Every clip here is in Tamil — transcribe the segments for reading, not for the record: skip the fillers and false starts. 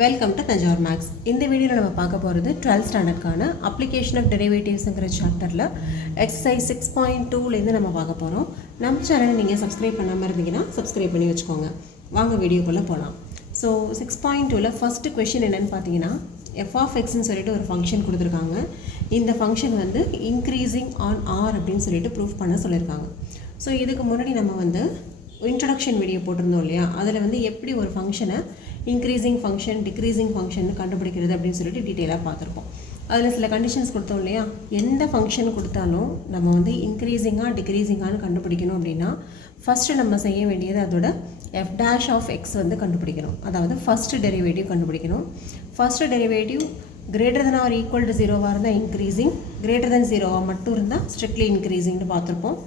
Welcome to Thanjavur maths. இந்த வீடியோவில் நம்ம பார்க்க போகிறது 12th ஸ்டாண்டர்டுக்கான அப்ளிகேஷன் ஆஃப் டெரிவேட்டிவ்ஸுங்கிற சாப்டரில் எக்ஸசைஸ் 6.2லேருந்து நம்ம பார்க்க போகிறோம். நம்ம சேனலை நீங்கள் சப்ஸ்கிரைப் பண்ணாமல் இருந்தீங்கன்னா சப்ஸ்கிரைப் பண்ணி வச்சுக்கோங்க. வாங்க வீடியோக்குள்ளே போகலாம். ஸோ 6.2ல் ஃபஸ்ட்டு கொஷின் என்னென்னு பார்த்தீங்கன்னா எஃப் ஆஃப் எக்ஸ்ன்னு சொல்லிட்டு ஒரு ஃபங்க்ஷன் கொடுத்துருக்காங்க. இந்த ஃபங்க்ஷன் வந்து இன்க்ரீஸிங் ஆன் ஆர் அப்படின்னு சொல்லிட்டு ப்ரூஃப் பண்ண சொல்லியிருக்காங்க. ஸோ இதுக்கு முன்னாடி நம்ம வந்து இன்ட்ரடக்ஷன் வீடியோ போட்டிருந்தோம் இல்லையா, அதில் வந்து எப்படி ஒரு ஃபங்க்ஷனை இன்க்ரீஸிங் ஃபங்க்ஷன் டிக்ரீஸிங் ஃபங்க்ஷன் கண்டுபிடிக்கிறது அப்படின்னு சொல்லிட்டு டீட்டெயிலாக பார்த்துருப்போம். அதில் சில கண்டிஷன்ஸ் கொடுத்தோம் இல்லையா, எந்த ஃபங்க்ஷன் கொடுத்தாலும் நம்ம வந்து இன்க்ரீஸிங்காக டிக்ரீஸிங்கானு கண்டுபிடிக்கணும் அப்படின்னா ஃபஸ்ட்டு நம்ம செய்ய வேண்டியது அதோட எஃப் டேஷ் ஆஃப் எக்ஸ் வந்து கண்டுபிடிக்கணும். அதாவது ஃபஸ்ட்டு டெரிவேட்டிவ் கண்டுபிடிக்கணும். First derivative greater than or equal to ஜீரோவாக இருந்தால் இன்க்ரீஸிங், கிரேட்டர் தென் ஜீரோவாக மட்டும் இருந்தால் ஸ்ட்ரிக்ட்லி இன்க்ரீஸிங்னு பார்த்துருப்போம்.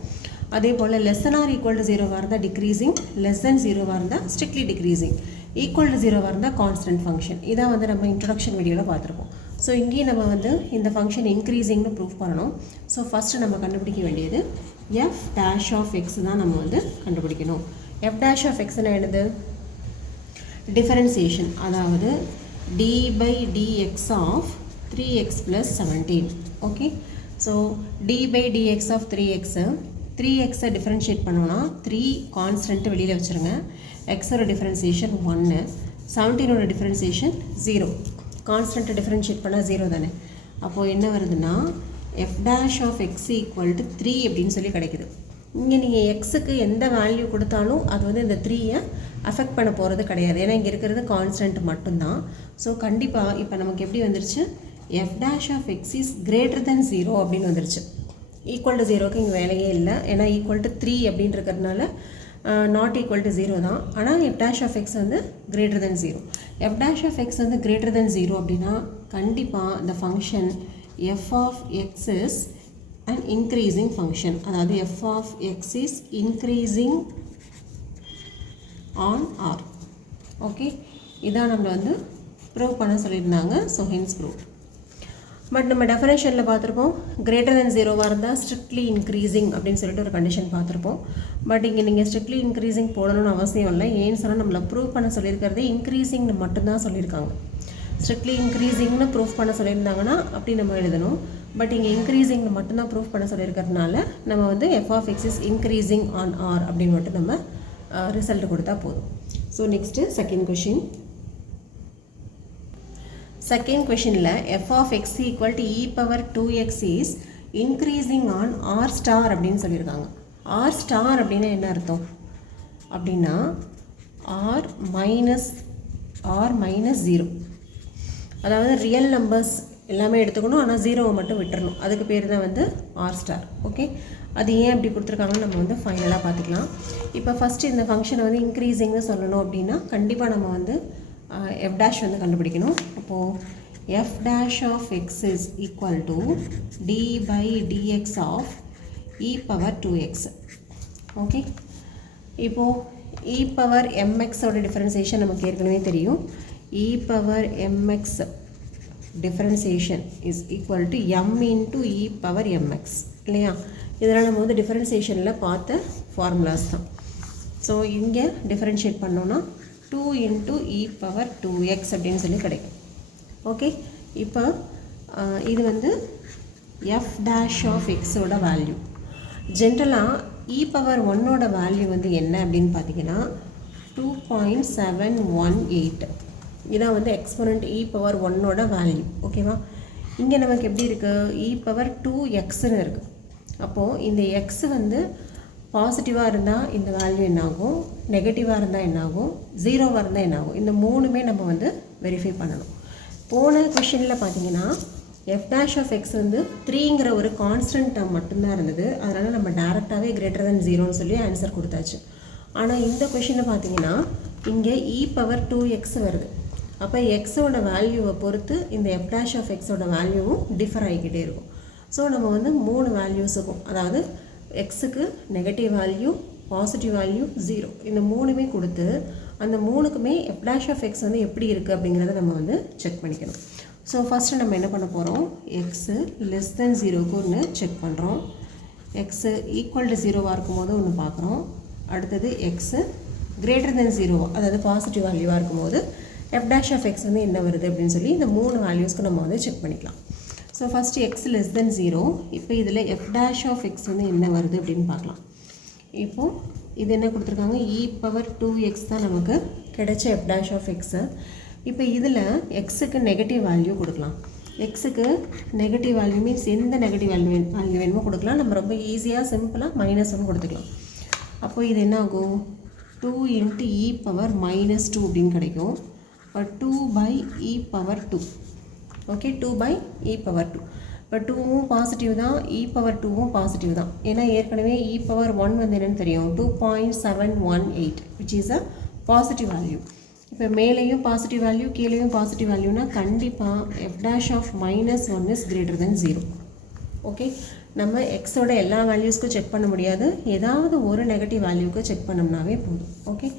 அதே போல் less than or equal to ஜீரோவாக இருந்தால் டிக்ரீஸிங், லெஸ் தென் ஜீரோவாக இருந்தால் ஸ்ட்ரிக்ட்லி டிக்ரீஸிங், ஈக்குவல் டு ஜீரோவாக இருந்தால் கான்ஸ்டன்ட் ஃபங்க்ஷன். இதான் வந்து நம்ம இன்ட்ரடக்ஷன் வீடியோவில் பார்த்துருப்போம். ஸோ இங்கேயும் நம்ம வந்து இந்த ஃபங்க்ஷன் இன்க்ரீஸிங்னு ப்ரூஃப் பண்ணணும். ஸோ ஃபஸ்ட்டு நம்ம கண்டுபிடிக்க வேண்டியது எஃப் டேஷ் ஆஃப் எக்ஸ் தான் நம்ம வந்து கண்டுபிடிக்கணும். எஃப் டேஷ் ஆஃப் எக்ஸ்னா என்னது? டிஃபரன்சியேஷன், அதாவது d by d x of 3x + 17. Okay, so d by d x of 3xஐ டிஃபரன்ஷியேட் பண்ணோன்னா 3 கான்ஸ்டன்ட்டு வெளியில் வச்சுருங்க. எக்ஸோட டிஃபரன்சியேஷன் 1, 17ஓட டிஃபரன்சியேஷன் 0. கான்ஸ்டன்ட்டை டிஃபரன்ஷியேட் பண்ணால் 0 தானே. அப்போது என்ன வருதுன்னா f dash of x equal to 3 அப்படின்னு சொல்லி கிடைக்குது. இங்கே நீங்கள் எக்ஸுக்கு எந்த வேல்யூ கொடுத்தாலும் அது வந்து இந்த 3ஐ அஃபெக்ட் பண்ண போகிறது கிடையாது. ஏன்னா இங்கே இருக்கிறது கான்ஸ்டன்ட் மட்டும்தான். ஸோ கண்டிப்பாக இப்போ நமக்கு எப்படி வந்துருச்சு, f dash of x is greater than 0 அப்படின்னு வந்துருச்சு. ஈக்குவல் டு 0க்கு இங்கே வேலையே இல்லை. ஏன்னா ஈக்குவல் டு 3 அப்படின்னு இருக்கிறதுனால நாட் ஈக்குவல் டு 0 தான். ஆனால் எஃப் டேஷ் ஆஃப் எக்ஸ் வந்து greater than 0. F dash of x வந்து கிரேட்டர் தென் 0 அப்படின்னா கண்டிப்பாக இந்த function f of x is and increasing function. அதாவது f of x is increasing on R. Okay, இதான் நம்மளை வந்து ப்ரூவ் பண்ண சொல்லியிருந்தாங்க. So hence prove. பட் நம்ம டெஃபினேஷனில் பார்த்துருப்போம் கிரேட்டர் தென் 0வாக இருந்தால் ஸ்ட்ரிக்ட்லி இன்க்ரீஸிங் அப்படின்னு சொல்லிட்டு ஒரு கண்டிஷன் பார்த்துருப்போம். பட் இங்கே நீங்கள் ஸ்ட்ரிக்ட்லி இன்க்ரீஸிங் போடணும்னு அவசியம் இல்லை. ஏன்னு சொன்னால் நம்மளை ப்ரூவ் பண்ண சொல்லியிருக்கிறதே இன்க்ரீஸிங்னு மட்டும்தான் சொல்லியிருக்காங்க. ஸ்ட்ரிக்ட்லி இன்க்ரீஸிங்னு ப்ரூஃப் பண்ண சொல்லியிருந்தாங்கன்னா அப்படி நம்ம எழுதணும். பட் இங்கே இன்க்ரீஸிங்னு மட்டும்தான் ப்ரூஃப் பண்ண சொல்லியிருக்கிறதுனால நம்ம வந்து f of x is increasing on R அப்படின்னு மட்டும் நம்ம ரிசல்ட் கொடுத்தா போதும். So next second question. Second கொஷினில் f of x equal to e power 2x is increasing on R star அப்படின்னு சொல்லியிருக்காங்க. ஆர் ஸ்டார் அப்படின்னா என்ன அர்த்தம் அப்படின்னா ஆர் மைனஸ் 0. அதாவது ரியல் நம்பர்ஸ் எல்லாமே எடுத்துக்கணும், ஆனால் 0வை மட்டும் விட்டுறணும். அதுக்கு பேர் தான் வந்து ஆர் ஸ்டார். ஓகே, அது ஏன் அப்படி கொடுத்துருக்காங்கன்னு நம்ம வந்து ஃபைனலாக பார்த்துக்கலாம். இப்போ ஃபஸ்ட்டு இந்த ஃபங்க்ஷனை வந்து இன்க்ரீஸிங்னு சொல்லணும் அப்படின்னா கண்டிப்பாக நம்ம வந்து எஃப் டேஷ் வந்து கண்டுபிடிக்கணும். அப்போது f dash of x is equal to d by d x of e power 2x. Okay, இப்போது இ பவர் எம்எக்ஸோட டிஃபரன்சியேஷன் நமக்கு ஏற்கனவே தெரியும். E power m x differentiation is equal to m into e power m x இல்லையா. இதெல்லாம் நம்ம வந்து டிஃபரன்சியேஷனில் பார்த்த ஃபார்முலாஸ் தான். ஸோ இங்கே டிஃபரன்ஷியேட் பண்ணோன்னா 2 இன்ட்டு இ பவர் 2x அப்படின்னு சொல்லி கிடைக்கும். ஓகே, இப்போ இது வந்து எஃப் டேஷ் ஆஃப் எக்ஸோட வேல்யூ. ஜென்ரலாக இ பவர் 1ஓட வேல்யூ வந்து என்ன அப்படின்னு பார்த்தீங்கன்னா 2.718. இதான் வந்து எக்ஸ்போனண்ட் இ பவர் 1ஓட வேல்யூ. ஓகேவா, இங்கே நமக்கு எப்படி இருக்குது, இ பவர் 2xன்னு இருக்குது. அப்போது இந்த எக்ஸ் வந்து பாசிட்டிவாக இருந்தால் இந்த வேல்யூ என்னாகும், நெகட்டிவாக இருந்தால் என்னாகும், 0வாக இருந்தால் என்னாகும், இந்த மூணுமே நம்ம வந்து வெரிஃபை பண்ணணும். போன கொஷினில் பார்த்தீங்கன்னா எஃப் டேஷ் ஆஃப் எக்ஸ் வந்து 3ங்கிற ஒரு கான்ஸ்டன்ட் டேர்ம் மட்டும்தான் இருந்தது. அதனால் நம்ம டேரெக்டாகவே கிரேட்டர் தென் 0ன்னு சொல்லி ஆன்சர் கொடுத்தாச்சு. ஆனால் இந்த கொஷினில் பார்த்தீங்கன்னா இங்கே இ பவர் 2x வருது. அப்போ எக்ஸோட வேல்யூவை பொறுத்து இந்த எஃப் டேஷ் ஆஃப் எக்ஸோட வேல்யூவும் டிஃபர் ஆகிக்கிட்டே இருக்கும். ஸோ நம்ம வந்து 3 வேல்யூஸுக்கும், அதாவது எக்ஸுக்கு நெகட்டிவ் வேல்யூ, பாசிட்டிவ் வேல்யூ, 0, இந்த மூணுமே கொடுத்து அந்த மூணுக்குமே எஃப் டேஷ் ஆஃப் எக்ஸ் வந்து எப்படி இருக்குது அப்படிங்கிறத நம்ம வந்து செக் பண்ணிக்கணும். ஸோ ஃபஸ்ட்டு நம்ம என்ன பண்ண போகிறோம், எக்ஸு லெஸ் தென் 0க்கு ஒன்று செக் பண்ணுறோம். எக்ஸு ஈக்குவல் டு 0வாக இருக்கும்போது ஒன்று பார்க்குறோம். அடுத்தது எக்ஸு கிரேட்டர் தென் 0, அதாவது பாசிட்டிவ் வேல்யூவாக இருக்கும்போது f dash of x வந்து என்ன வருது அப்படின்னு சொல்லி இந்த 3 வேல்யூஸ்க்கு நம்ம வந்து செக் பண்ணிக்கலாம். So first X less than 0. இப்போ இதில் எஃப் டேஷ் ஆஃப் எக்ஸ் வந்து என்ன வருது அப்படின்னு பார்க்கலாம். இப்போது இது என்ன கொடுத்துருக்காங்க, e⁻2x தான் நமக்கு கிடைச்ச எஃப் டேஷ் ஆஃப் எக்ஸு. இப்போ இதில் எக்ஸுக்கு நெகட்டிவ் வேல்யூ கொடுக்கலாம். எக்ஸுக்கு நெகட்டிவ் வேல்யூ மீன்ஸ் எந்த நெகட்டிவ் வேல்யூ வேணுமோ கொடுக்கலாம். நம்ம ரொம்ப ஈஸியாக சிம்பிளாக -1 கொடுத்துக்கலாம். அப்போது இது என்ன ஆகும், 2 × e⁻−2 அப்படின்னு கிடைக்கும். இப்போ 2/e⁻2. Okay, 2/e⁻2. இப்போ 2வும் பாசிட்டிவ் தான், e⁻2வும் பாசிட்டிவ் தான். ஏன்னா ஏற்கனவே e⁻1 வந்து என்னென்னு தெரியும், 2.718 which is a positive value. இப்போ மேலேயும் பாசிட்டிவ் வேல்யூ கீழேயும் பாசிட்டிவ் வேல்யூனா கண்டிப்பாக f dash of -1 is greater than 0. Okay, நம்ம எக்ஸோட எல்லா வேல்யூஸ்க்கும் செக் பண்ண முடியாது, ஏதாவது ஒரு நெகட்டிவ் வேல்யூக்கு செக் பண்ணோம்னாவே போதும். ஓகே,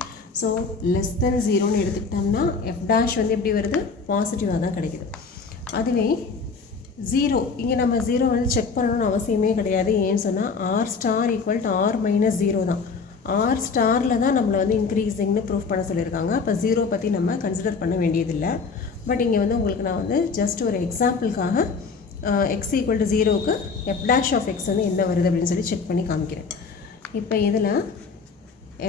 ஸோ லெஸ் தென் 0ன்னு எடுத்துக்கிட்டோம்னா f dash வந்து எப்படி வருது, பாசிட்டிவாக தான் கிடைக்குது. அதுவே 0 இங்கே நம்ம 0 வந்து செக் பண்ணணும்னு அவசியமே கிடையாது. ஏன்னு சொன்னால் r star equal to r-0 தான். r ஸ்டாரில் தான் நம்மளை வந்து இன்க்ரீஸிங்னு ப்ரூஃப் பண்ண சொல்லியிருக்காங்க. அப்போ 0 பற்றி நம்ம கன்சிடர் பண்ண வேண்டியதில்லை. பட் இங்கே வந்து உங்களுக்கு நான் வந்து ஜஸ்ட் ஒரு எக்ஸாம்பிளுக்காக x ஈக்குவல் டு 0க்கு f dash ஆஃப் x வந்து என்ன வருது அப்படின்னு சொல்லி செக் பண்ணி காமிக்கிறேன். இப்போ இதில்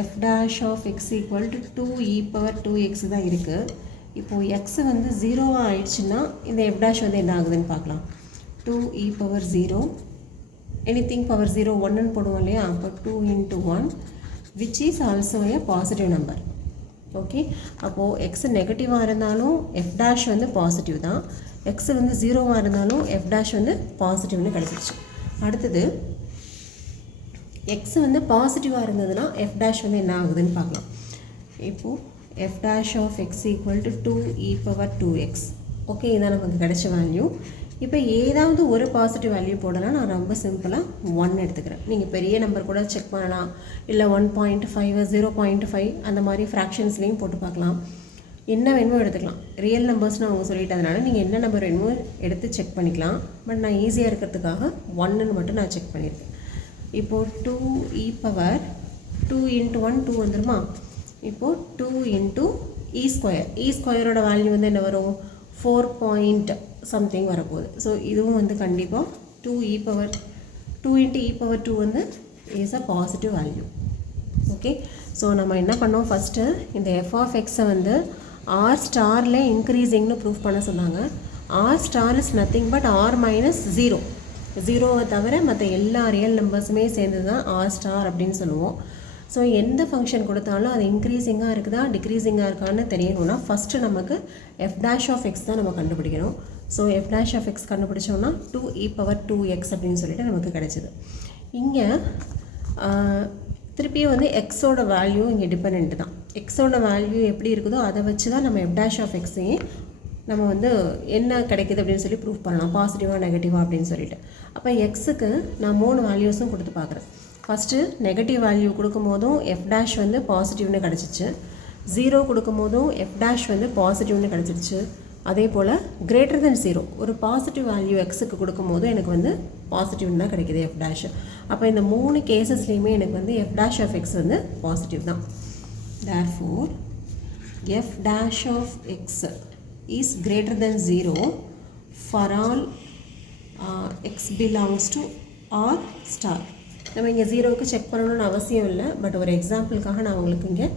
f dash of x equal to 2e⁻2x தான் இருக்குது. இப்போது x வந்து 0 ஆயிடுச்சுன்னா இந்த f dash வந்து என்ன ஆகுதுன்னு பார்க்கலாம். 2e⁻0 anything power 0 1ன்னு போடுவோம் இல்லையா. அப்போ 2 × 1 which is also a positive number. Okay, அப்போது x நெகட்டிவாக இருந்தாலும் f dash வந்து பாசிட்டிவ் தான், x வந்து 0வாக இருந்தாலும் f dash வந்து பாசிட்டிவ்னு கிடச்சிருச்சு. அடுத்தது x வந்து பாசிட்டிவாக இருந்ததுன்னா f dash வந்து என்ன ஆகுதுன்னு பார்க்கலாம். இப்போது f dash of x equal to 2e⁻2x. Okay, இதான் நமக்கு கிடைச்ச வேல்யூ. இப்போ ஏதாவது ஒரு பாசிட்டிவ் வேல்யூ போடலாம். நான் ரொம்ப சிம்பிளாக 1 எடுத்துக்கிறேன். நீங்கள் பெரிய நம்பர் கூட செக் பண்ணலாம், இல்லை 1.5 0.5 அந்த மாதிரி ஃப்ராக்ஷன்ஸ்லேயும் போட்டு பார்க்கலாம். என்ன வேணுமோ எடுத்துக்கலாம். ரியல் நம்பர்ஸ்னு அவங்க சொல்லிட்டதுனால நீங்கள் என்ன நம்பர் வேணுமோ எடுத்து செக் பண்ணிக்கலாம். பட் நான் ஈஸியாக இருக்கிறதுக்காக 1ன்னு மட்டும் நான் செக் பண்ணியிருக்கேன். இப்போது 2e⁻2 × 1 2 வந்துருமா. இப்போது 2 × e². e² வேல்யூ வந்து என்ன வரும், 4 வரப்போகுது. ஸோ இதுவும் வந்து கண்டிப்பாக 2 × e⁻2 வந்து is a positive value. Okay, so நம்ம என்ன பண்ணோம், ஃபஸ்ட்டு இந்த f of x வந்து r ஸ்டாரில் இன்க்ரீஸிங்னு ப்ரூஃப் பண்ண சொன்னாங்க. r star is nothing but r-0. 0வை தவிர மற்ற எல்லா ரியல் நம்பர்ஸுமே சேர்ந்து தான் r ஸ்டார் அப்படின்னு சொல்லுவோம். ஸோ எந்த ஃபங்க்ஷன் கொடுத்தாலும் அது இன்க்ரீஸிங்காக இருக்குதா டிக்ரீஸிங்காக இருக்கான்னு தெரியணும்னா ஃபஸ்ட்டு நமக்கு f dash of x தான் நம்ம கண்டுபிடிக்கணும். So f dash of x கண்டுபிடிச்சோம்னா 2e⁻2x அப்படின்னு சொல்லிட்டு நமக்கு கிடைச்சிது. இங்கே திருப்பியும் வந்து எக்ஸோட வேல்யூ இங்கே டிபெண்ட் தான். எக்ஸோட வேல்யூ எப்படி இருக்குதோ அதை வச்சு தான் நம்ம f dash of xையும் நம்ம வந்து என்ன கிடைக்குது அப்படின்னு சொல்லி ப்ரூஃப் பண்ணலாம், பாசிட்டிவாக நெகட்டிவாக அப்படின்னு சொல்லிட்டு. அப்போ எக்ஸுக்கு நான் 3 வேல்யூஸும் கொடுத்து பார்க்குறேன். ஃபஸ்ட்டு நெகட்டிவ் வேல்யூ கொடுக்கும் போதும் f dash வந்து பாசிட்டிவ்னு கிடச்சிச்சு, 0 கொடுக்கும் போதும் f dash வந்து பாசிட்டிவ்னு கிடச்சிருச்சு. அதே போல் greater than 0 ஒரு பாசிட்டிவ் வேல்யூ எக்ஸுக்கு கொடுக்கும் போதும் எனக்கு வந்து பாசிட்டிவ்னு தான் கிடைக்கிது f dash. அப்போ இந்த 3 கேசஸ்லேயுமே எனக்கு வந்து f dash of x வந்து பாசிட்டிவ் தான். therefore f dash of x is greater than 0 for all x belongs to r star. நம்ம இங்கே 0க்கு செக் பண்ணணும்னு அவசியம் இல்லை, பட் ஒரு எக்ஸாம்பிளுக்காக நான் உங்களுக்கு இங்கே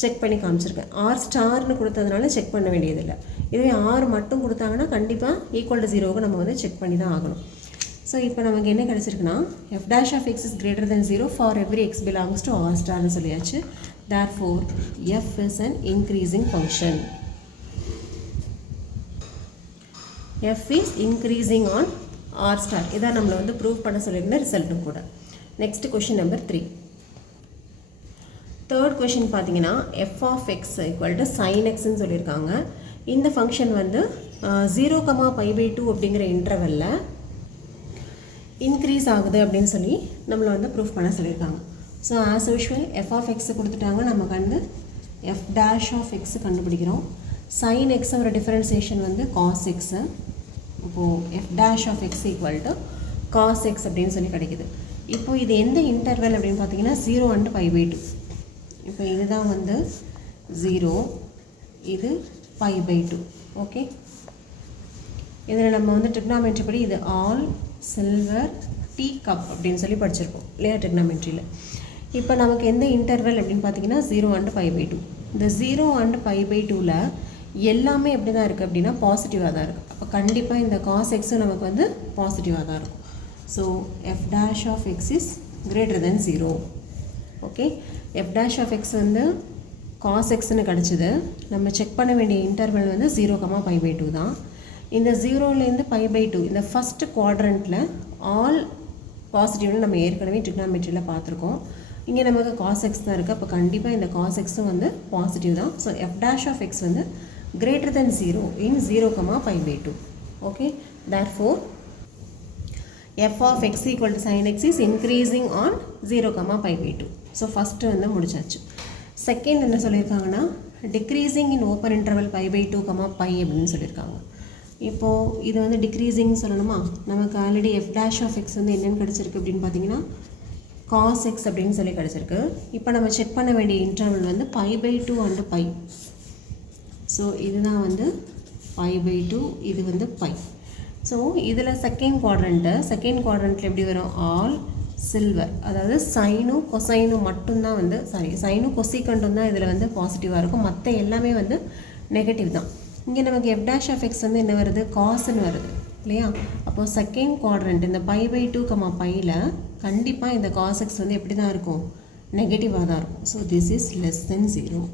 செக் பண்ணி காமிச்சிருக்கேன். r ஸ்டார்னு கொடுத்ததுனால செக் பண்ண வேண்டியதில்லை. இதுவே r மட்டும் கொடுத்தாங்கன்னா கண்டிப்பாக ஈக்குவல் டு 0க்கு நம்ம வந்து செக் பண்ணி தான் ஆகணும். ஸோ இப்போ நமக்கு என்ன கிடச்சிருக்குன்னா f dash of x is greater than 0 for every x belongs to r starனு சொல்லியாச்சு. therefore f is an increasing function. f is increasing on r star. இதான் நம்மளை வந்து ப்ரூவ் பண்ண சொல்லியிருந்த ரிசல்ட்டும் கூட. Next question number 3. Third question பார்த்தீங்கன்னா f of x equal to sin xன்னு சொல்லியிருக்காங்க. இந்த ஃபங்க்ஷன் வந்து 0,π/2 அப்படிங்கிற இன்டர்வெல்ல இன்க்ரீஸ் ஆகுது அப்படின்னு சொல்லி நம்மளை வந்து ப்ரூஃப் பண்ண சொல்லியிருக்காங்க. So as usual f of x கொடுத்துட்டாங்க, நமக்கு வந்து f dash of x கண்டுபிடிக்கிறோம். sin x ஒரு டிஃபரன்சியேஷன் வந்து cos x. இப்போது f dash of x equal to cos x அப்படின்னு சொல்லி கிடைக்குது. இப்போது இது எந்த இன்டர்வெல் அப்படின்னு பார்த்தீங்கன்னா 0 and π/2. இப்போ இதுதான் வந்து 0, இது pi by 2. ஓகே, இதில் நம்ம வந்து ட்ரிக்னாமெட்ரி படி இது ஆல் சில்வர் டீ கப் அப்படின்னு சொல்லி படிச்சிருப்போம் இல்லையா ட்ரிக்னாமெட்ரியில். இப்போ நமக்கு எந்த இன்டர்வல் அப்படின்னு பார்த்தீங்கன்னா 0 and pi by 2. இந்த 0 and pi by 2ல் எல்லாமே எப்படி தான் இருக்குது அப்படின்னா பாசிட்டிவாக தான் இருக்குது. அப்போ கண்டிப்பாக இந்த cos x நமக்கு வந்து பாசிட்டிவாக தான் இருக்கும். So f dash of x is greater than 0. Okay, f dash of x வந்து cos xன்னு கிடச்சிது. நம்ம செக் பண்ண வேண்டிய இன்டர்வல் வந்து 0, pi by 2 தான். இந்த 0லேருந்து pi by 2 இந்த ஃபஸ்ட்டு குவாட்ரண்ட்டில் ஆல் பாசிட்டிவ்னு நம்ம ஏற்கனவே ட்ரிக்னாமெட்ரியில் பார்த்துருக்கோம். இங்கே நமக்கு cos x தான் இருக்குது. அப்போ கண்டிப்பாக இந்த cos xும் வந்து பாசிட்டிவ் தான். So f dash of x வந்து greater than 0 in 0, pi by 2. Okay, therefore f of x equal to sin x is increasing on 0, pi by 2. So first வந்து முடிச்சாச்சு. செகண்ட் என்ன சொல்லியிருக்காங்கன்னா decreasing in open interval pi by 2, pi அப்படின்னு சொல்லியிருக்காங்க. இப்போது இது வந்து டிக்ரீசிங் சொல்லணுமா, நமக்கு already f dash of x வந்து என்னென்னு கிடச்சிருக்கு அப்படின்னு பார்த்தீங்கன்னா cos x அப்படின்னு சொல்லி கிடச்சிருக்கு. இப்போ நம்ம செக் பண்ண வேண்டிய இன்டர்வல் வந்து pi by 2 and pi. So இதுதான் வந்து pi by 2, இது வந்து pi. ஸோ இதில் செகண்ட் குவாட்ரண்ட்டில் எப்படி வரும், ஆல் சில்வர், அதாவது சைனும் கொசைனும் மட்டும்தான் வந்து சைனும் கொசிகண்டும் தான் இதில் வந்து பாசிட்டிவாக இருக்கும். மற்ற எல்லாமே வந்து நெகட்டிவ் தான். இங்கே நமக்கு f dash of x வந்து என்ன வருது, காசுன்னு வருது இல்லையா. அப்போது செகண்ட் குவாட்ரண்ட் இந்த pi by 2, piயில் கண்டிப்பாக இந்த cos x வந்து எப்படி தான் இருக்கும், நெகட்டிவாக தான் இருக்கும். So this is less than 0.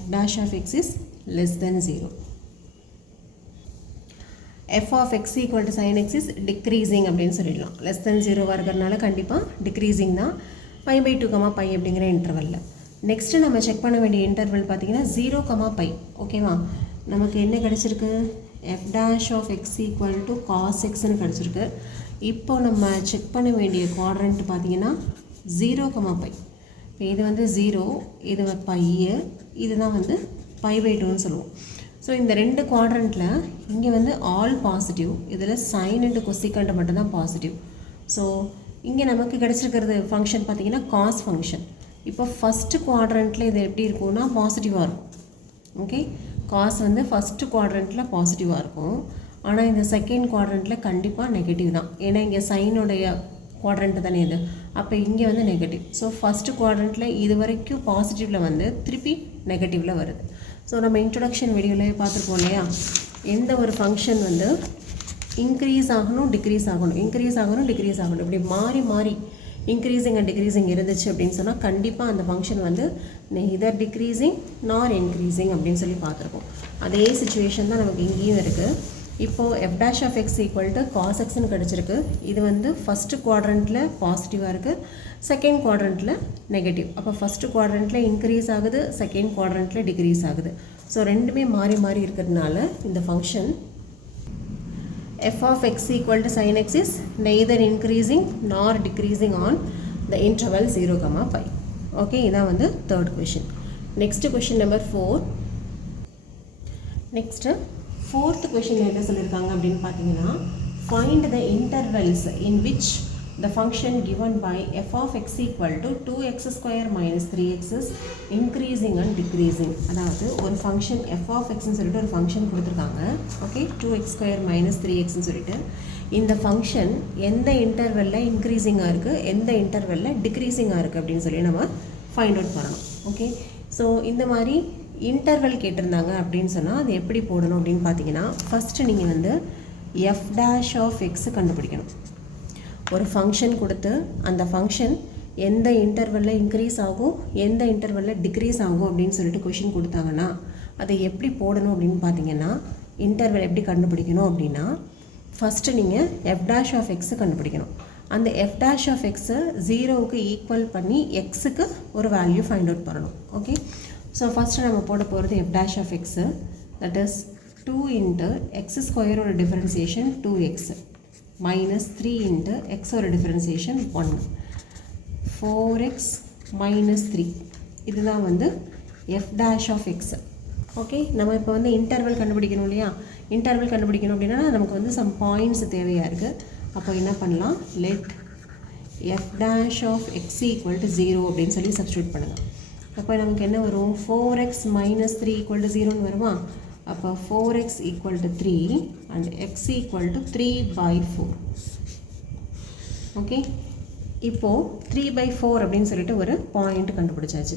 f dash of x is less than 0. f of x equal to sin x is decreasing அப்படின்னு சொல்லிடலாம். less than 0 இருக்கிறதுனால கண்டிப்பாக டிக்ரீசிங் தான் pi by 2, pi அப்படிங்கிற இன்டர்வலில். நெக்ஸ்ட்டு நம்ம செக் பண்ண வேண்டிய இன்டர்வல் பார்த்தீங்கன்னா 0, pi. ஓகேவா, நமக்கு என்ன கிடச்சிருக்கு, f dash of x equal to cos xன்னு கிடச்சிருக்கு. இப்போ நம்ம செக் பண்ண வேண்டிய குவாட்ரண்ட் பார்த்தீங்கன்னா 0, pi. இப்போ இது வந்து 0, இது pi, இதுதான் வந்து pi by 2ன்னு சொல்லுவோம். ஸோ இந்த ரெண்டு குவாட்ரண்ட்டில் இங்கே வந்து ஆல் பாசிட்டிவ், இதில் சைன் அண்ட் கொசிகண்ட் மட்டும்தான் பாசிட்டிவ். ஸோ இங்கே நமக்கு கிடச்சிருக்கிறது ஃபங்க்ஷன் பார்த்திங்கன்னா காஸ் ஃபங்க்ஷன். இப்போ ஃபஸ்ட்டு குவாட்ரண்ட்டில் இது எப்படி இருக்கும்னா பாசிட்டிவாக இருக்கும். ஓகே, காஸ் வந்து ஃபஸ்ட்டு குவாட்ரண்ட்டில் பாசிட்டிவாக இருக்கும். ஆனால் இந்த செகண்ட் குவாட்ரண்ட்டில் கண்டிப்பாக நெகட்டிவ் தான். ஏன்னா இங்கே சைனுடைய குவாட்ரண்ட்டு தானே இது, அப்போ இங்கே வந்து நெகட்டிவ். ஸோ ஃபஸ்ட்டு குவாட்ரண்ட்டில் இது வரைக்கும் பாசிட்டிவில் வந்து திருப்பி நெகட்டிவில் வருது. ஸோ நம்ம இன்ட்ரொடக்ஷன் வீடியோவிலே பார்த்துருப்போம் இல்லையா, எந்த ஒரு ஃபங்க்ஷன் வந்து இன்க்ரீஸ் ஆகணும் டிக்ரீஸ் ஆகணும், இன்க்ரீஸ் ஆகணும் டிக்ரீஸ் ஆகணும், இப்படி மாறி மாறி இன்க்ரீசிங் அண்ட் டிக்ரீசிங் இருந்துச்சு அப்படின்னு சொன்னால் கண்டிப்பாக அந்த ஃபங்க்ஷன் வந்து நெய்தர் டிக்ரீசிங் நார் இன்க்ரீசிங் அப்படின்னு சொல்லி பார்த்துருக்கோம். அதே சுச்சுவேஷன் தான் நமக்கு இங்கேயும் இருக்குது. இப்போது f dash of x equal to cos xன்னு கிடச்சிருக்கு. இது வந்து ஃபஸ்ட்டு குவாட்ரண்ட்டில் பாசிட்டிவாக இருக்குது, செகண்ட் குவாட்ரண்ட்டில் நெகட்டிவ். அப்போ ஃபஸ்ட்டு குவாட்ரண்ட்டில் இன்க்ரீஸ் ஆகுது, செகண்ட் குவாட்ரண்ட்டில் டிக்ரீஸ் ஆகுது. ஸோ ரெண்டுமே மாறி மாறி இருக்கிறதுனால இந்த function f of x equal to sin x is neither increasing nor decreasing on the interval 0, pi. Okay, இதான் வந்து third question. Next question number 4. Next fourth question என்ன சொல்லியிருக்காங்க அப்படின்னு பார்த்தீங்கன்னா find the intervals in which the function given by f of x equal to 2x square minus 3x is increasing and decreasing. அதாவது ஒரு ஃபங்க்ஷன் f of xன்னு சொல்லிட்டு ஒரு ஃபங்க்ஷன் கொடுத்துருக்காங்க. ஓகே, 2x square minus 3xன்னு சொல்லிட்டு இந்த ஃபங்க்ஷன் எந்த இன்டர்வெல்லில் இன்க்ரீஸிங்காக இருக்குது, எந்த இன்டர்வெல்லில் டிக்ரீஸிங்காக இருக்குது அப்படின்னு சொல்லி நம்ம ஃபைண்ட் அவுட் பண்ணணும். ஓகே, ஸோ இந்த மாதிரி இன்டர்வல் கேட்டிருந்தாங்க அப்படின்னு சொன்னால் அது எப்படி போடணும் அப்படின்னு பார்த்தீங்கன்னா ஃபஸ்ட்டு நீங்கள் வந்து f dash of x கண்டுபிடிக்கணும். ஒரு ஃபங்க்ஷன் கொடுத்து அந்த ஃபங்க்ஷன் எந்த இன்டர்வெல்லில் இன்க்ரீஸ் ஆகும், எந்த இன்டர்வெல்லில் டிக்ரீஸ் ஆகும் அப்படின்னு சொல்லிட்டு கொஷின் கொடுத்தாங்கன்னா அதை எப்படி போடணும் அப்படின்னு பார்த்தீங்கன்னா இன்டர்வெல் எப்படி கண்டுபிடிக்கணும் அப்படின்னா ஃபஸ்ட்டு நீங்கள் f dash of x கண்டுபிடிக்கணும். அந்த f dash of x 0க்கு ஈக்குவல் பண்ணி xக்கு ஒரு வேல்யூ ஃபைண்ட் அவுட் பண்ணணும். ஓகே, ஸோ ஃபஸ்ட்டு நம்ம போட போகிறது f dash of x, that is 2 into x ஸ்கொயரோட differentiation 2x minus 3 into x ஓட டிஃபரன்சியேஷன் 1, 4x minus 3, இதுதான் வந்து f dash of x. Okay, நம்ம இப்போ வந்து இன்டர்வல் கண்டுபிடிக்கணும் இல்லையா, இன்டர்வல் கண்டுபிடிக்கணும் அப்படின்னா நமக்கு வந்து சம் பாயிண்ட்ஸ் தேவையாக இருக்குது. அப்போ என்ன பண்ணலாம், let f dash of x equal to 0 அப்படின்னு சொல்லி சப்ஸ்டியூட் பண்ணுங்கள். அப்போ நமக்கு என்ன வரும் 4x minus 3 equal to 0 வருமா அப்போ 4x equal to 3 and x equal to 3 by 4 okay இப்போது 3 by 4 அப்படின்னு சொல்லிட்டு ஒரு பாயிண்ட் கண்டுபிடிச்சாச்சு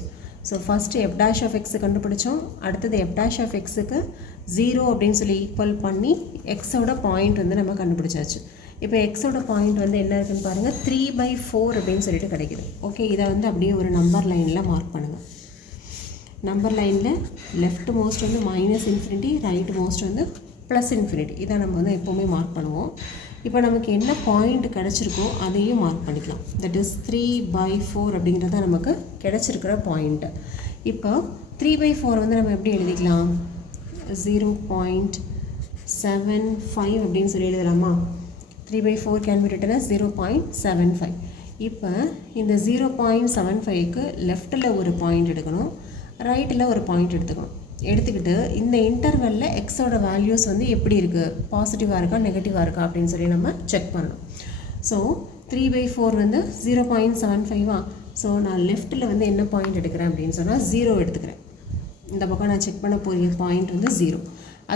so first f dash of x கண்டுபிடிச்சோம் அடுத்தது f dash of xக்கு 0 அப்படின்னு சொல்லி ஈக்குவல் பண்ணி எக்ஸோட பாயிண்ட் வந்து நம்ம கண்டுபிடிச்சாச்சு இப்போ எக்ஸோட பாயிண்ட் வந்து என்ன இருக்குன்னு பாருங்கள் 3 by 4 அப்படின்னு சொல்லிட்டு கிடைக்குது ஓகே இதை வந்து அப்படியே ஒரு நம்பர் லைனில் மார்க் பண்ணுங்கள் நம்பர் லைனில் லெஃப்ட் மோஸ்ட் வந்து மைனஸ் இன்ஃபினிட்டி ரைட் மோஸ்ட் வந்து ப்ளஸ் இன்ஃபினிட்டி இதை நம்ம வந்து எப்போவுமே மார்க் பண்ணுவோம் இப்போ நமக்கு என்ன பாயிண்ட் கிடச்சிருக்கோ அதையும் மார்க் பண்ணிக்கலாம் தட் இஸ் 3 by 4 அப்படிங்கிறது நமக்கு கிடச்சிருக்கிற பாயிண்ட்டு இப்போ 3 by 4 வந்து நம்ம எப்படி எழுதிக்கலாம் 0.75 அப்படின்னு சொல்லி எழுதலாமா 3 by 4 can be written as 0.75 இப்போ இந்த 0.75க்கு லெஃப்ட்டில் ஒரு பாயிண்ட் எடுக்கணும் ரைட்டில் ஒரு பாயிண்ட் எடுத்துக்கிட்டு இந்த இன்டர்வெல்லில் எக்ஸோட வேல்யூஸ் வந்து எப்படி இருக்குது பாசிட்டிவாக இருக்கா நெகட்டிவாக இருக்கா அப்படின்னு சொல்லி நம்ம செக் பண்ணணும் ஸோ 3 by 4 வந்து 0.75 ஸோ நான் லெஃப்ட்டில் வந்து என்ன பாயிண்ட் எடுக்கிறேன் அப்படின்னு சொன்னால் 0 எடுத்துக்கிறேன் இந்த பக்கம் நான் செக் பண்ண போகிற பாயிண்ட் வந்து 0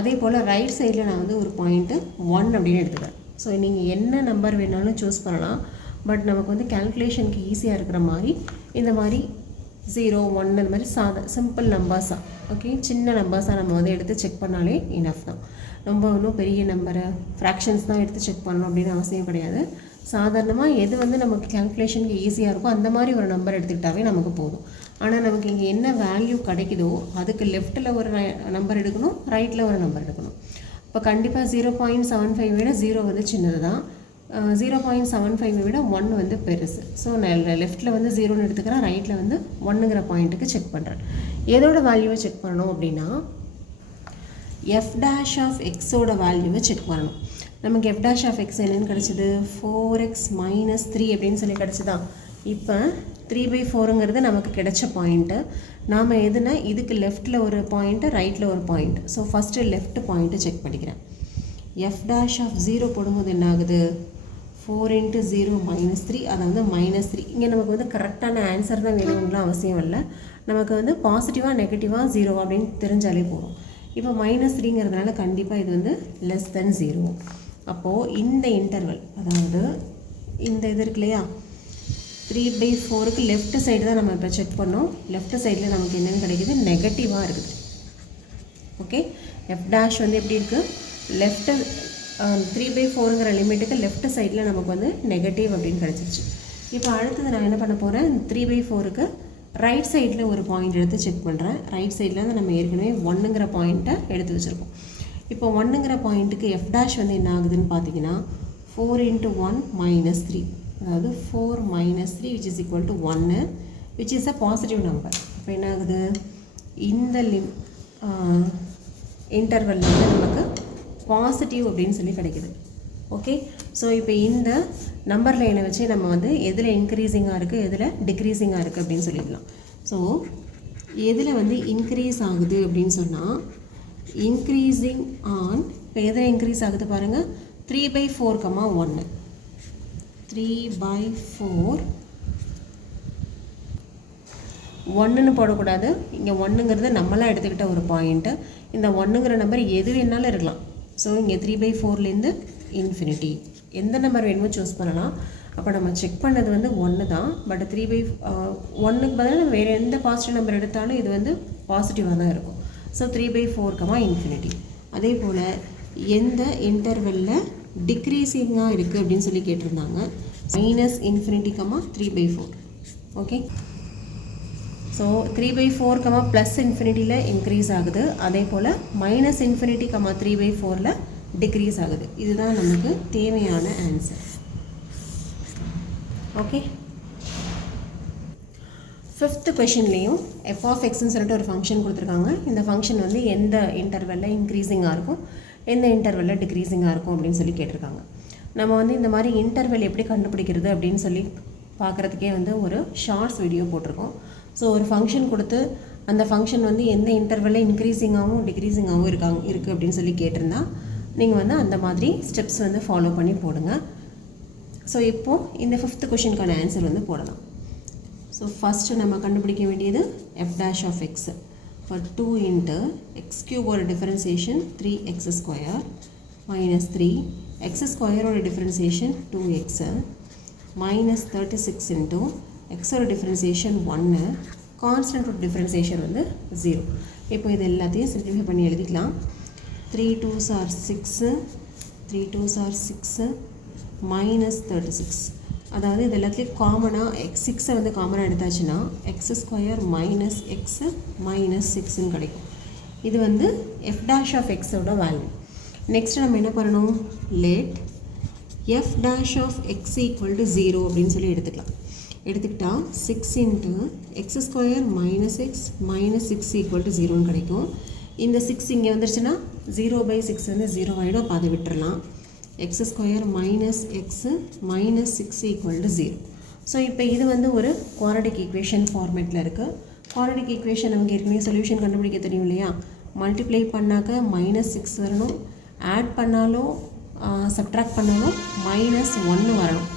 அதே போல் ரைட் சைடில் நான் வந்து ஒரு பாயிண்ட்டு 1 அப்படின்னு எடுத்துக்கிறேன் ஸோ நீங்கள் என்ன நம்பர் வேணாலும் சூஸ் பண்ணலாம் பட் நமக்கு வந்து கேல்குலேஷனுக்கு ஈஸியாக இருக்கிற மாதிரி இந்த மாதிரி 0 1 இந்த மாதிரி சிம்பிள் நம்பர்ஸாக ஓகே சின்ன நம்பர்ஸாக நம்ம வந்து எடுத்து செக் பண்ணாலே இனஃப் தான் ரொம்ப ஒன்றும் பெரிய நம்பரை ஃப்ராக்ஷன்ஸ் தான் எடுத்து செக் பண்ணணும் அப்படின்னு அவசியம் கிடையாது சாதாரணமாக எது வந்து நமக்கு கேல்குலேஷனுக்கு ஈஸியாக இருக்கோ அந்த மாதிரி ஒரு நம்பர் எடுத்துக்கிட்டாவே நமக்கு போதும் ஆனால் நமக்கு இங்கே என்ன வேல்யூ கிடைக்குதோ அதுக்கு லெஃப்ட்டில் ஒரு நம்பர் எடுக்கணும் ரைட்டில் ஒரு நம்பர் எடுக்கணும் இப்போ கண்டிப்பாக 0.75 விட 0 வந்து சின்னது தான் 0.75 விட 1 வந்து பெருசு ஸோ நான் லெஃப்ட்டில் வந்து 0ன்னு எடுத்துக்கிறேன் ரைட்டில் வந்து 1ங்கிற பாயிண்ட்டுக்கு செக் பண்ணுறேன் எதோட வேல்யூவை செக் பண்ணணும் அப்படின்னா f dash of xோட வேல்யூவை செக் பண்ணணும் நமக்கு f dash of x என்னன்னு கிடச்சிது 4x minus 3 அப்படின்னு சொல்லி கிடச்சிதா இப்போ 3 by 4ங்கிறது நமக்கு கிடைச்ச பாயிண்ட்டு நாம் எதுனா இதுக்கு லெஃப்ட்டில் ஒரு பாயிண்ட்டு ரைட்டில் ஒரு point so first left point check பண்ணிக்கிறேன் f dash of 0 போடும்போது என்ன ஆகுது 4 into 0 minus 3 அதாவது -3 இங்கே நமக்கு வந்து கரெக்டான ஆன்சர் தான் வேணும்லாம் அவசியம் இல்லை நமக்கு வந்து பாசிட்டிவாக நெகட்டிவாக 0 அப்படின்னு தெரிஞ்சாலே போதும் இப்போ -3ங்கிறதுனால கண்டிப்பாக இது வந்து லெஸ் தென் 0 அப்போது இந்த இன்டர்வல் அதாவது இந்த இது இருக்கு இல்லையா 3 by 4க்கு லெஃப்ட் சைடு தான் நம்ம இப்போ செக் பண்ணோம் லெஃப்ட் சைடில் நமக்கு என்னென்னு கிடைக்குது நெகட்டிவாக இருக்குது ஓகே f dash வந்து எப்படி இருக்குது லெஃப்ட்டு 3 by 4ங்கிற லிமிட்டுக்கு லெஃப்ட் சைடில் நமக்கு வந்து நெகட்டிவ் அப்படின்னு கிடச்சிருச்சு இப்போ அடுத்தது நான் என்ன பண்ண போகிறேன் 3 by 4க்கு ரைட் சைடில் ஒரு பாயிண்ட் எடுத்து செக் பண்ணுறேன் ரைட் சைடில் வந்து நம்ம ஏற்கனவே 1ங்கிற பாயிண்ட்டை எடுத்து வச்சுருக்கோம் இப்போ 1ங்கிற பாயிண்ட்டுக்கு f dash வந்து என்ன ஆகுதுன்னு பார்த்தீங்கன்னா 4 into 1 minus 3 அதாவது 4 minus 3 which is equal to 1 which is a positive number இப்போ என்ன ஆகுது இந்த இன்டர்வெல்ல வந்து நமக்கு பாசிட்டிவ் அப்படின்னு சொல்லி கிடைக்குது ஓகே ஸோ இப்போ இந்த நம்பர் லைனை வச்சு நம்ம வந்து எதில் இன்க்ரீஸிங்காக இருக்குது எதில் டிக்ரீஸிங்காக இருக்குது அப்படின்னு சொல்லிடலாம் ஸோ எதில் வந்து இன்க்ரீஸ் ஆகுது அப்படின்னு சொன்னால் இன்க்ரீஸிங் ஆன் இப்போ எதில் இன்க்ரீஸ் ஆகுது பாருங்கள் 3 by 4, 1 3 by 4 1ன்னு போடக்கூடாது இங்கே 1ங்கிறது நம்மளாம் எடுத்துக்கிட்ட ஒரு பாயிண்ட்டு இந்த 1ங்கிற நம்பர் எது வேணாலும் இருக்கலாம் ஸோ இங்கே 3 by 4லேருந்து இன்ஃபினிட்டி எந்த நம்பர் வேணுமோ சூஸ் பண்ணலாம் அப்போ நம்ம செக் பண்ணது வந்து 1 தான் பட் 3 by 1க்கு பதிலாக நம்ம வேறு எந்த பாசிட்டிவ் நம்பர் எடுத்தாலும் இது வந்து பாசிட்டிவாக தான் இருக்கும் ஸோ 3 by 4, இன்ஃபினிட்டி அதே போல் எந்த இன்டர்வெல்லில் டிக்ரீஸிங்காக இருக்குது அப்படின்னு சொல்லி கேட்டிருந்தாங்க -∞, 3 by 4 okay so 3 by 4, plus இன்ஃபினிட்டியில் இன்க்ரீஸ் ஆகுது அதே போல் -∞, 3 by 4ல் டிக்ரீஸ் ஆகுது இதுதான் நமக்கு தேவையான answer okay 5th கொஷின்லேயும் f of xன்னு சொல்லிட்டு ஒரு ஃபங்க்ஷன் கொடுத்துருக்காங்க இந்த ஃபங்க்ஷன் வந்து எந்த இன்டர்வெல்லில் இன்க்ரீஸிங்காக இருக்கும் எந்த இன்டர்வெல்லில் டிக்ரீஸிங்காக இருக்கும் அப்படின்னு சொல்லி கேட்டிருக்காங்க நம்ம வந்து இந்த மாதிரி இன்டர்வெல் எப்படி கண்டுபிடிக்கிறது அப்படின்னு சொல்லி பார்க்குறதுக்கே வந்து ஒரு ஷார்ட்ஸ் வீடியோ போட்டிருக்கோம் ஸோ ஒரு ஃபங்க்ஷன் கொடுத்து அந்த ஃபங்க்ஷன் வந்து எந்த இன்டர்வெல்லில் இன்க்ரீஸிங்காகவும் டிக்ரீஸிங்காகவும் இருக்குது அப்படின்னு சொல்லி கேட்டிருந்தா நீங்கள் வந்து அந்த மாதிரி ஸ்டெப்ஸ் வந்து ஃபாலோ பண்ணி போடுங்க ஸோ இப்போது இந்த 5th கொஷினுக்கான ஆன்சர் வந்து போடலாம் ஸோ ஃபஸ்ட்டு நம்ம கண்டுபிடிக்க வேண்டியது f dash of x. For 2 into x cube ஒரு differentiation 3x square minus 3 x square ஒரு differentiation 2x minus 36 into x ஒரு differentiation 1 constant ஒரு differentiation வந்து 0. இப்போ இது எல்லாத்தையும் simplify பண்ணி எழுதிக்கலாம். 3 2s are 6 3 2s are 6 minus 36. அதாவது இது எல்லாத்துலேயும் காமனாக x6 வந்து காமனாக எடுத்தாச்சுன்னா x square minus x minus 6ன்னு கிடைக்கும். இது வந்து f dash of xோட வேல்யூ. நெக்ஸ்ட் நம்ம என்ன பண்ணணும், let f dash of x equal to 0 அப்படின்னு சொல்லி எடுத்துக்கிட்டா 6 into x square minus X minus 6 equal to 0ன்னு கிடைக்கும். இந்த 6 இங்கே வந்துருச்சுன்னா 0/6 வந்து 0 ஆகிடும். அப்போ அதை விட்டுறலாம். x square minus x minus 6 equal to 0. So இப்போ இது வந்து ஒரு குவாட்ரடிக் ஈக்குவேஷன் ஃபார்மேட்டில் இருக்குது. குவாட்ரடிக் ஈக்குவேஷன் நமக்கு ஏற்கனவே சொல்யூஷன் கண்டுபிடிக்க தெரியும் இல்லையா. மல்டிப்ளை பண்ணாக்க -6 வரணும், ஆட் பண்ணாலும் சப்ட்ராக்ட் பண்ணாலும் -1 வரணும்.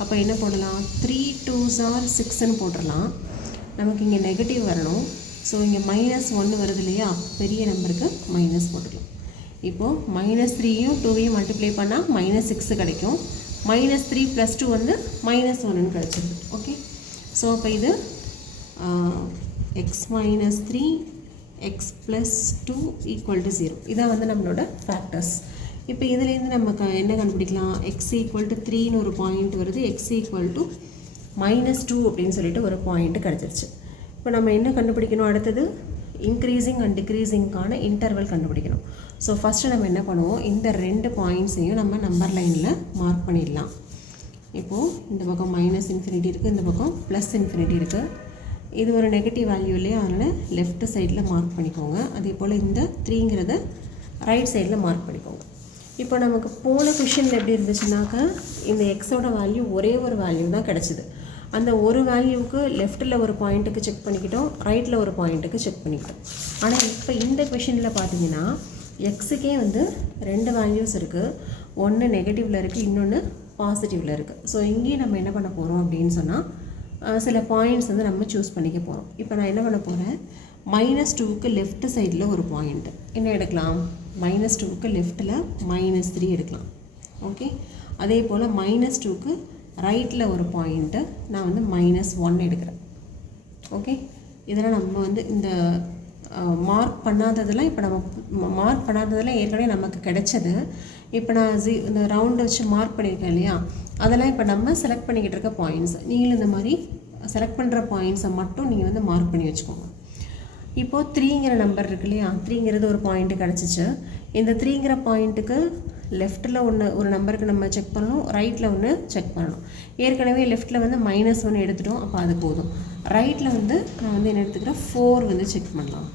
அப்போ என்ன போடலாம், 3 2s are 6ன்னு போட்டுடலாம். நமக்கு இங்கே நெகட்டிவ் வரணும். ஸோ இங்கே -1 வருது இல்லையா, பெரிய நம்பருக்கு மைனஸ் போட்டுக்கலாம். இப்போது -3யும் 2வையும் மல்டிப்ளை பண்ணால் -6 கிடைக்கும். -3 + 2 வந்து -1ன்னு கிடச்சிருக்கு. ஓகே, ஸோ அப்போ இது x - 3 x + 2 = 0. இதான் வந்து நம்மளோட ஃபேக்டர்ஸ். இப்போ இதுலேருந்து நமக்கு என்ன கண்டுபிடிக்கலாம், x = 3ன்னு ஒரு பாயிண்ட் வருது, x = -2 அப்படின்னு சொல்லிட்டு ஒரு பாயிண்ட் கிடச்சிருச்சு. இப்போ நம்ம என்ன கண்டுபிடிக்கணும், அடுத்தது இன்க்ரீஸிங் அண்ட் டிக்ரீஸிங்கான இன்டர்வல் கண்டுபிடிக்கணும். ஸோ ஃபஸ்ட்டு நம்ம என்ன பண்ணுவோம், இந்த 2 பாயிண்ட்ஸையும் நம்ம நம்பர் லைனில் மார்க் பண்ணிடலாம். இப்போது இந்த பக்கம் -∞ இருக்குது, இந்த பக்கம் +∞ இருக்குது. இது ஒரு நெகட்டிவ் வேல்யூ இல்லையா, அதனால் லெஃப்ட் சைடில் மார்க் பண்ணிக்கோங்க. அதே போல் இந்த 3ங்கிறத ரைட் சைடில் மார்க் பண்ணிக்கோங்க. இப்போ நமக்கு போன கொஷினில் எப்படி இருந்துச்சுனாக்கா, இந்த எக்ஸோட வேல்யூ ஒரே ஒரு வேல்யூ தான் கிடச்சிது. அந்த ஒரு வேல்யூவுக்கு லெஃப்ட்டில் ஒரு பாயிண்ட்டுக்கு செக் பண்ணிக்கிட்டோம், ரைட்டில் ஒரு பாயிண்ட்டுக்கு செக் பண்ணிக்கிட்டோம். ஆனால் இப்போ இந்த கொஷினில் பார்த்தீங்கன்னா எக்ஸுக்கே வந்து 2 வேல்யூஸ் இருக்குது. ஒன்று நெகட்டிவில் இருக்குது, இன்னொன்று பாசிட்டிவில் இருக்குது. ஸோ இங்கேயும் நம்ம என்ன பண்ண போகிறோம் அப்படின்னு சொன்னால் சில பாயிண்ட்ஸ் வந்து நம்ம சூஸ் பண்ணிக்க போகிறோம். இப்போ நான் என்ன பண்ண போகிறேன், -2க்கு லெஃப்ட் சைடில் ஒரு பாயிண்ட்டு என்ன எடுக்கலாம், -2க்கு லெஃப்ட்டில் -3 எடுக்கலாம். ஓகே, அதே போல் -2க்கு ரைட்டில் ஒரு பாயிண்ட்டு நான் வந்து -1 எடுக்கிறேன். ஓகே, இதெல்லாம் நம்ம வந்து இந்த மார்க் பண்ணாததெல்லாம் இப்போ நம்ம மார்க் பண்ணாததெல்லாம் ஏற்கனவே நமக்கு கிடைச்சது. இப்போ நான் இந்த ரவுண்டு வச்சு மார்க் பண்ணியிருக்கேன் இல்லையா, அதெல்லாம் இப்போ நம்ம செலக்ட் பண்ணிக்கிட்டு இருக்க பாயிண்ட்ஸ். நீங்களும் இந்த மாதிரி செலக்ட் பண்ணுற பாயிண்ட்ஸை மட்டும் நீங்கள் வந்து மார்க் பண்ணி வச்சுக்கோங்க. இப்போது 3ங்கிற நம்பர் இருக்கு இல்லையா, 3ங்கிறது ஒரு பாயிண்ட்டு கிடச்சிச்சு. இந்த 3ங்கிற பாயிண்ட்டுக்கு லெஃப்ட்டில் ஒரு நம்பருக்கு நம்ம செக் பண்ணணும், ரைட்டில் ஒன்று செக் பண்ணணும். ஏற்கனவே லெஃப்ட்டில் வந்து -1 எடுத்துட்டோம், அப்போ அது போதும். ரைட்டில் வந்து நான் வந்து என்ன எடுத்துக்கிறேன், 4 வந்து செக் பண்ணலாம்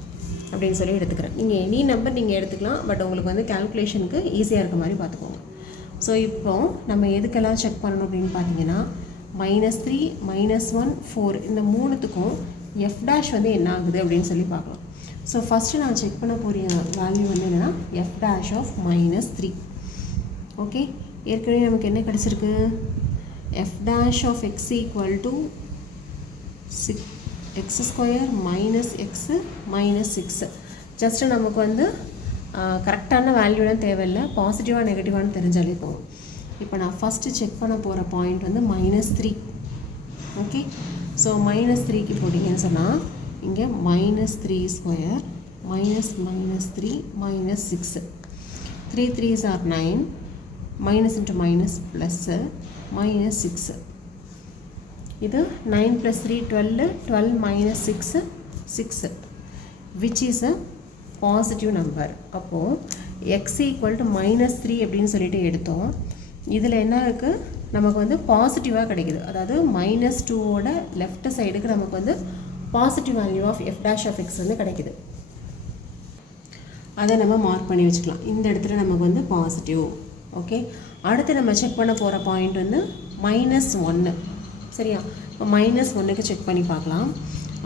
அப்படின்னு சொல்லி எடுத்துக்கிறேன். நீங்கள் எனி நம்பர் நீங்கள் எடுத்துக்கலாம், பட் உங்களுக்கு வந்து கால்குலேஷனுக்கு ஈஸியாக இருக்க மாதிரி பார்த்துக்கோங்க. ஸோ இப்போது நம்ம எதுக்கெல்லாம் செக் பண்ணணும் அப்படின்னு பார்த்தீங்கன்னா, -3 -1 4 இந்த 3த்துக்கும் f dash வந்து என்ன ஆகுது அப்படின்னு சொல்லி பார்க்கலாம். ஸோ ஃபஸ்ட்டு நான் செக் பண்ண போகிற வேல்யூ வந்து என்னென்னா f dash of -3. ஓகே, ஏற்கனவே நமக்கு என்ன கிடச்சிருக்கு, f dash of x equal to x square minus x minus 6. Just நமக்கு வந்து கரெக்டான வேல்யூலாம் தேவையில்லை, பாசிட்டிவாக நெகட்டிவானு தெரிஞ்சாலே போகும். இப்போ நான் ஃபஸ்ட்டு செக் பண்ண போகிற பாயிண்ட் வந்து -3. ஓகே, ஸோ -3க்கு போட்டிங்கன்னு சொன்னால் இங்கே -3 square -3 -6 3 3s are 9 minus into minus plus -6. இது 9 plus 3 12 12 minus 6 6 which is a positive number. அப்போது x equal to -3 அப்படின்னு சொல்லிட்டு எடுத்தோம். இதில் என்ன இருக்குது, நமக்கு வந்து பாசிட்டிவாக கிடைக்குது. அதாவது -2ஓட லெஃப்ட் சைடுக்கு நமக்கு வந்து positive value of f dash of x வந்து கிடைக்குது. அதை நம்ம மார்க் பண்ணி வச்சுக்கலாம். இந்த இடத்துல நமக்கு வந்து பாசிட்டிவ். ஓகே, அடுத்து நம்ம செக் பண்ண போகிற பாயிண்ட் வந்து -1. சரியா, இப்போ -1க்கு செக் பண்ணி பார்க்கலாம்.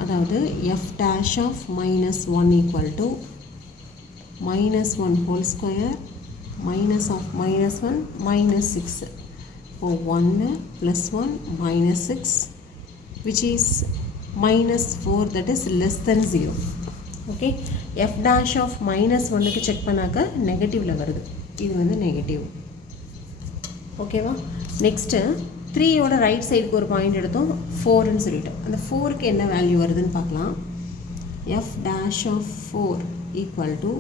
அதாவது f dash of -1 equal to -1 whole square minus of -1 -6. இப்போ 1 + 1 -6 which is minus 4, that is less than 0. Okay, f dash of minus 1 க்கு செக் பண்ணாக்க நெகட்டிவ்ல வருது, இது வந்து நெகட்டிவ். ஓகேவா? நெக்ஸ்ட்டு 3 ஓட ரைட் சைடுக்கு ஒரு பாயிண்ட் எடுத்தோம் 4ன்னு சொல்லிட்டு, அந்த 4க்கு என்ன வேல்யூ வருதுன்னு பார்க்கலாம். f dash of 4 equal to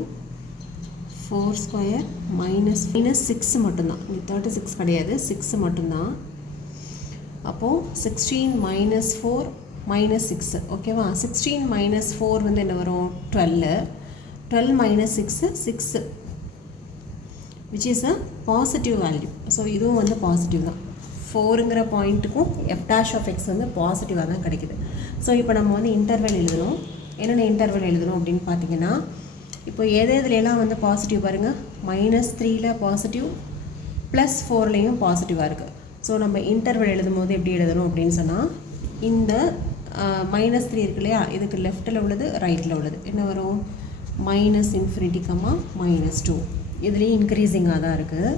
4 square minus 6 மட்டும்தான், இங்கே 36 கிடையாது, 6 மட்டும்தான். அப்போது 16 minus 4 minus 6. ஓகேவா? 16 minus 4 வந்து என்ன வரும்? 12. 12 minus 6 6, which is a positive value. So இதுவும் வந்து பாசிட்டிவ் தான். 4ங்கிற பாயிண்ட்டுக்கும் f dash of x வந்து பாசிட்டிவாக தான் கிடைக்குது. ஸோ இப்போ நம்ம வந்து இன்டர்வல் எழுதணும். என்னென்ன இன்டர்வல் எழுதணும் அப்படின்னு பார்த்தீங்கன்னா, இப்போ எதுலாம் வந்து பாசிட்டிவ் பாருங்கள், -3ல் பாசிட்டிவ், +4லேயும் பாசிட்டிவாக இருக்குது. ஸோ நம்ம இன்டர்வல் எழுதும் போது எப்படி எழுதணும் அப்படின்னு சொன்னால், இந்த -3 இருக்கு இல்லையா, இதுக்கு லெஃப்ட்டில் உள்ளது ரைட்டில் உள்ளது என்ன வரும்? -∞, -2. இதுலேயும் இன்க்ரீஸிங்காக தான் இருக்குது.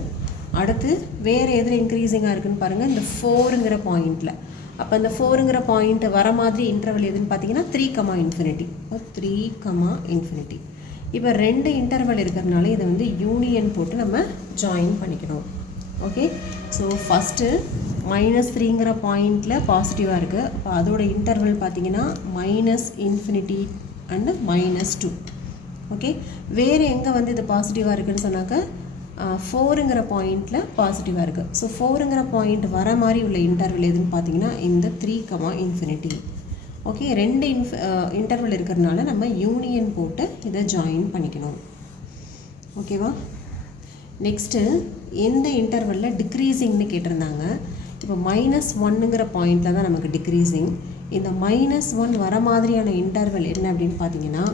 அடுத்து வேறு எதில் இன்க்ரீஸிங்காக இருக்குதுன்னு பாருங்கள், இந்த 4ங்கிற பாயிண்டில். அப்போ இந்த 4ங்கிற பாயிண்ட் வர மாதிரி இன்டர்வல் எதுன்னு பார்த்தீங்கன்னா 3, ∞. 3, ∞. இப்போ 2 இன்டர்வல் இருக்கிறதுனால இதை வந்து யூனியன் போட்டு நம்ம ஜாயின் பண்ணிக்கணும். ஓகே, ஸோ ஃபஸ்ட்டு -3ங்கிற பாயிண்டில் பாசிட்டிவாக இருக்குது. அப்போ அதோட இன்டர்வல் பார்த்தீங்கன்னா -∞ அண்டு -2. ஓகே, வேறு எங்கே வந்து இது பாசிட்டிவாக இருக்குதுன்னு சொன்னாக்க 4ங்கிற பாயிண்டில் பாசிட்டிவாக இருக்குது. ஸோ 4ங்கிற பாயிண்ட் வர மாதிரி உள்ள இன்டர்வல் எதுன்னு பார்த்தீங்கன்னா இந்த 3, ∞. ஓகே, 2 இன்டர்வல் இருக்கிறதுனால நம்ம யூனியன் போட்டு இதை ஜாயின் பண்ணிக்கணும். ஓகேவா? நெக்ஸ்ட்டு எந்த இன்டர்வலில் டிக்ரீஸிங்னு கேட்டிருந்தாங்க. இப்போ -1ங்கிற பாயிண்டில் தான் நமக்கு டிக்ரீஸிங். இந்த -1 வர மாதிரியான இன்டர்வல் என்ன அப்படின்னு பார்த்தீங்கன்னா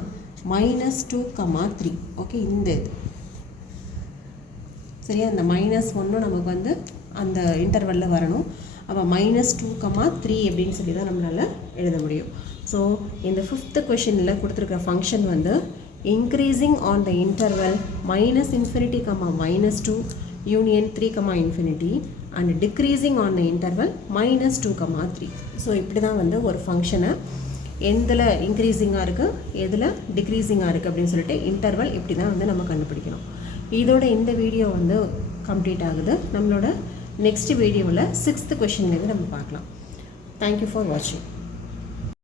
-2, 3. ஓகே, இந்த இது சரியா, இந்த -1 நமக்கு வந்து அந்த இன்டர்வலில் வரணும். அப்போ -2, 3 அப்படின்னு சொல்லி தான் நம்மளால் எழுத முடியும். ஸோ இந்த 5th கொஷனில் கொடுத்துருக்கிற ஃபங்க்ஷன் வந்து increasing on the interval -∞, -2 union 3, ∞, and decreasing on the interval -2, 3. So இப்படி தான் வந்து ஒரு ஃபங்க்ஷனை எதில் இன்க்ரீஸிங்காக இருக்குது எதில் டிக்ரீஸிங்காக இருக்குது அப்படின்னு சொல்லிட்டு இன்டர்வல் இப்படி தான் வந்து நம்ம கண்டுபிடிக்கணும். இதோட இந்த வீடியோ வந்து கம்ப்ளீட் ஆகுது. நம்மளோட நெக்ஸ்ட் வீடியோவில் 6th கொஷின்லேருந்து நம்ம பார்க்கலாம். தேங்க்யூ ஃபார் வாட்சிங்.